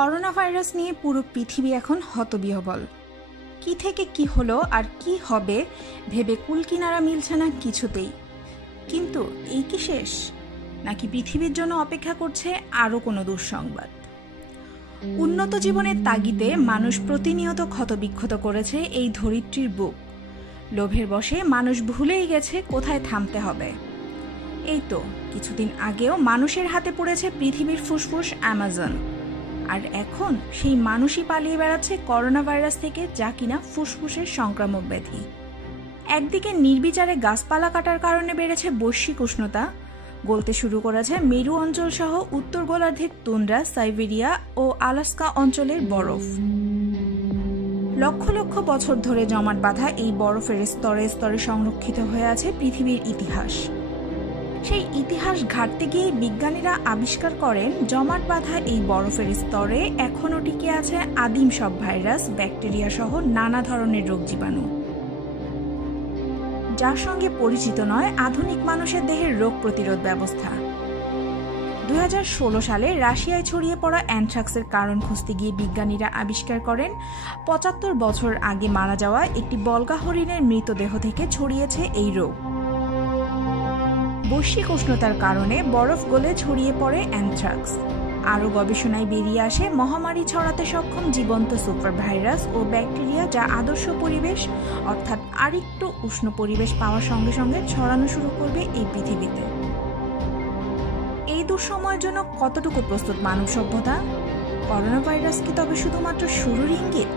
Corona virus নিয়ে পুরো পৃথিবী এখন হতবিহ্বল। কি থেকে কি হলো আর কি হবে ভেবে কুলকিনারা মিলছে না কিছুতেই। কিন্তু এই কি শেষ, নাকি পৃথিবীর জন্য অপেক্ষা করছে আরও কোনো দুঃসংবাদ? উন্নত জীবনের তাগিদে মানুষ প্রতিনিয়ত ক্ষতবিক্ষত করেছে এই ধরিত্রীর বুক। লোভের বশে মানুষ ভুলেই গেছে কোথায় থামতে হবে। এই তো কিছুদিন আগেও মানুষের হাতে পড়েছে পৃথিবীর ফুসফুস অ্যামাজন, আর এখন সেই মানুষই পালিয়ে বেড়াচ্ছে করোনা ভাইরাস থেকে, যা কিনা ফুসফুসের সংক্রামক ব্যাধি। একদিকে নির্বিচারে গাছপালা কাটার কারণে বেড়েছে বৈশ্বিক উষ্ণতা, গলতে শুরু করেছে মেরু অঞ্চল সহ উত্তর গোলার্ধের তুন্দ্রা, সাইবেরিয়া ও আলাস্কা অঞ্চলের বরফ। লক্ষ লক্ষ বছর ধরে জমাট বাঁধা এই বরফের স্তরে স্তরে সংরক্ষিত হয়ে আছে পৃথিবীর ইতিহাস। সেই ইতিহাস ঘাঁটতে গিয়ে বিজ্ঞানীরা আবিষ্কার করেন জমাট বাঁধা এই বরফের স্তরে এখনও টিকে আছে আদিম সব ভাইরাস, ব্যাকটেরিয়া সহ নানা ধরনের রোগ জীবাণু, যার সঙ্গে পরিচিত নয় আধুনিক মানুষের দেহের রোগ প্রতিরোধ ব্যবস্থা। 2016 সালে রাশিয়ায় ছড়িয়ে পড়া অ্যানথ্রাক্সের কারণ খুঁজতে গিয়ে বিজ্ঞানীরা আবিষ্কার করেন 75 বছর আগে মারা যাওয়া একটি বল্গা হরিণের মৃতদেহ থেকে ছড়িয়েছে এই রোগ। বৈশ্বিক উষ্ণতার কারণে বরফ গলে ছড়িয়ে পড়ে অ্যানথ্রাক্স। আরও গবেষণায় বেরিয়ে আসে মহামারী ছড়াতে সক্ষম জীবন্ত সুপার ভাইরাস ও ব্যাকটেরিয়া, যা আদর্শ পরিবেশ অর্থাৎ আরেকটু উষ্ণ পরিবেশ পাওয়ার সঙ্গে সঙ্গে ছড়ানো শুরু করবে এই পৃথিবীতে। এই দুঃসময়ের জন্য কতটুকু প্রস্তুত মানব সভ্যতা? করোনা ভাইরাস কি তবে শুধুমাত্র শুরুর ইঙ্গিত?